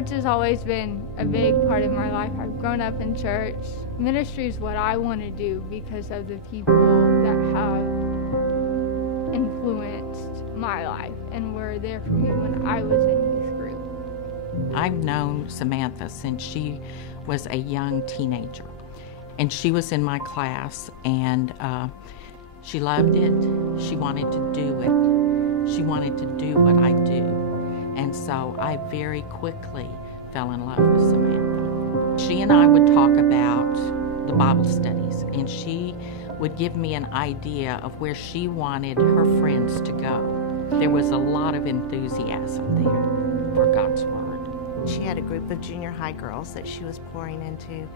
Church has always been a big part of my life. I've grown up in church. Ministry is what I want to do because of the people that have influenced my life and were there for me when I was in youth group. I've known Samantha since she was a young teenager, and she was in my class, and she loved it. She wanted to do it. She wanted to do what I do, and so I very quickly fell in love with Samantha. She and I would talk about the Bible studies, and she would give me an idea of where she wanted her friends to go. There was a lot of enthusiasm there for God's Word. She had a group of junior high girls that she was pouring into,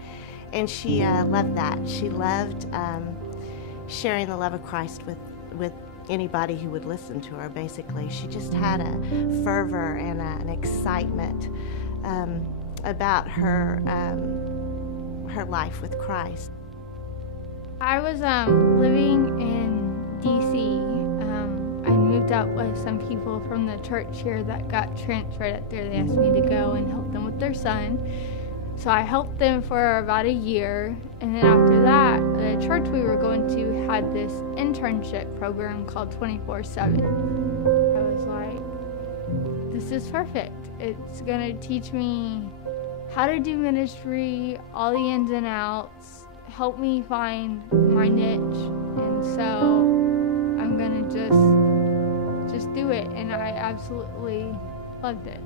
and she loved that. She loved sharing the love of Christ with anybody who would listen to her, basically. She just had a fervor and an excitement about her life with Christ. I was living in D.C. I moved up with some people from the church here that got transferred up there. They asked me to go and help them with their son. So I helped them for about a year, and then after that, the church we were going to had this internship program called 24/7. I was like, this is perfect. It's gonna teach me how to do ministry, all the ins and outs, help me find my niche, and so I'm gonna just do it, and I absolutely loved it.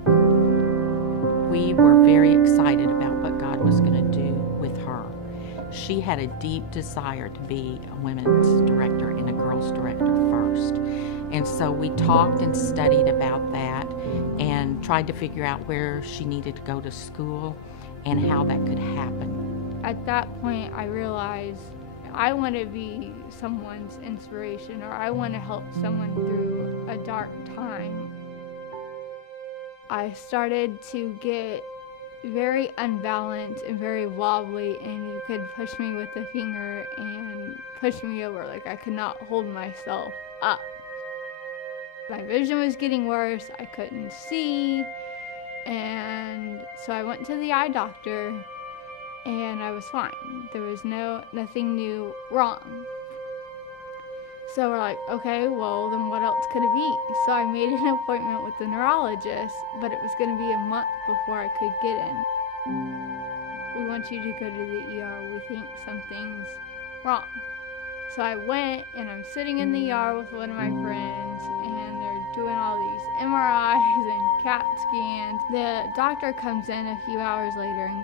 We were very excited about what God was going to do with her. She had a deep desire to be a women's director and a girls' director first. And so we talked and studied about that and tried to figure out where she needed to go to school and how that could happen. At that point, I realized I want to be someone's inspiration, or I want to help someone through a dark time. I started to get very unbalanced and very wobbly, and you could push me with a finger and push me over. Like, I could not hold myself up. My vision was getting worse. I couldn't see, and so I went to the eye doctor, and I was fine. There was nothing new wrong. So we're like, okay, well, then what else could it be? So I made an appointment with the neurologist, but it was going to be a month before I could get in. We want you to go to the ER. We think something's wrong. So I went, and I'm sitting in the ER with one of my friends, and they're doing all these MRIs and CAT scans. The doctor comes in a few hours later and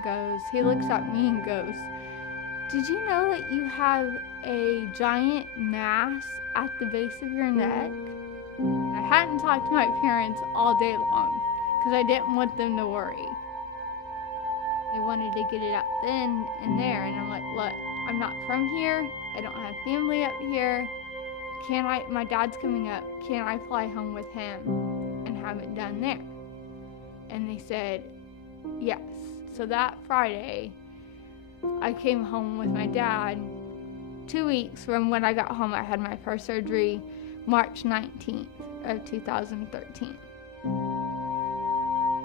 he looks at me and goes, "Did you know that you have a giant mass at the base of your neck?" I hadn't talked to my parents all day long because I didn't want them to worry. They wanted to get it out then and there, and I'm like, look, I'm not from here. I don't have family up here. My dad's coming up. Can I fly home with him and have it done there? And they said, yes. So that Friday, I came home with my dad. 2 weeks from when I got home, I had my first surgery, March 19th of 2013.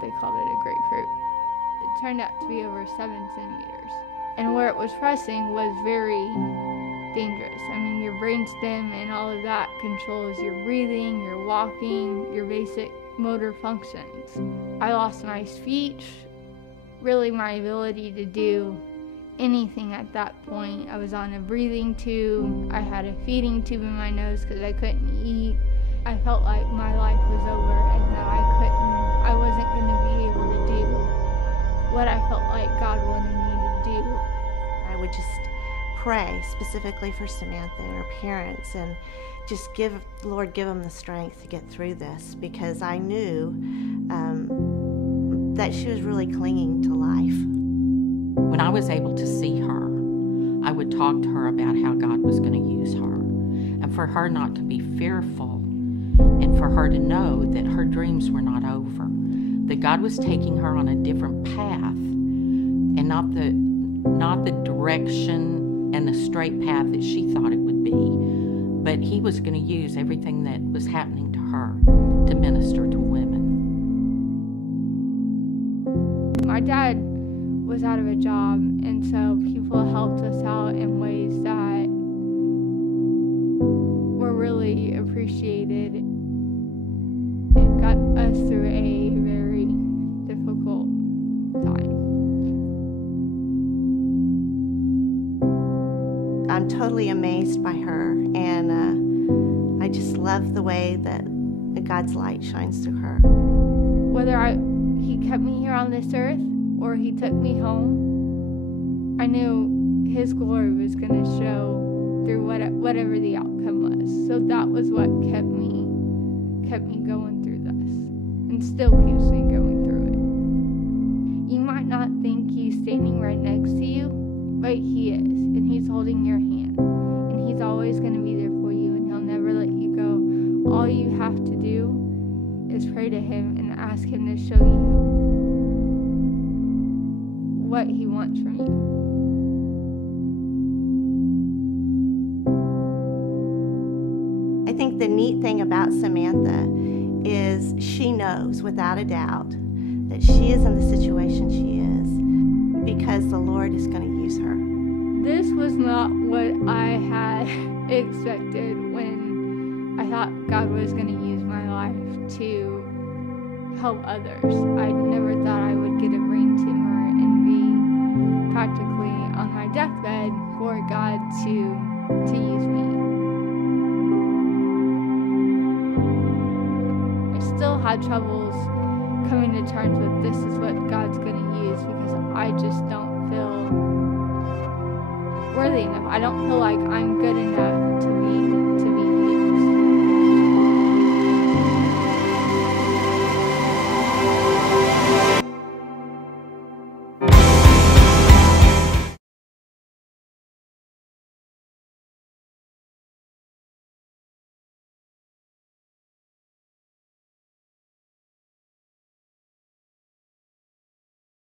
They called it a grapefruit. It turned out to be over 7 centimeters. And where it was pressing was very dangerous. I mean, your brainstem and all of that controls your breathing, your walking, your basic motor functions. I lost my speech, really my ability to do anything at that point. I was on a breathing tube. I had a feeding tube in my nose because I couldn't eat. I felt like my life was over and that I wasn't going to be able to do what I felt like God wanted me to do. I would just pray specifically for Samantha and her parents and just Lord, give them the strength to get through this, because I knew that she was really clinging to life. When I was able to see her, I would talk to her about how God was going to use her, and for her not to be fearful, and for her to know that her dreams were not over, that God was taking her on a different path, and not the direction and the straight path that she thought it would be, but He was going to use everything that was happening to her to minister to women. dad was out of a job, and so people helped us out in ways that were really appreciated. It got us through a very difficult time. I'm totally amazed by her, and I just love the way that God's light shines through her. Whether he kept me here on this earth or he took me home, I knew his glory was going to show through whatever the outcome was. So that was what kept me going through this, and still keeps me going through it. You might not think he's standing right next to you, but he is, and he's holding your hand, and he's always going to be there for you, and he'll never let you go. All you have to do is pray to him and ask him to show you what he wants from you. I think the neat thing about Samantha is she knows without a doubt that she is in the situation she is because the Lord is going to use her. This was not what I had expected when I thought God was going to use my life to help others. I never thought I would get a brain tumor and be practically on my deathbed for God to use me. I still had troubles coming to terms with this is what God's going to use because I just don't feel worthy enough. I don't feel like I'm good enough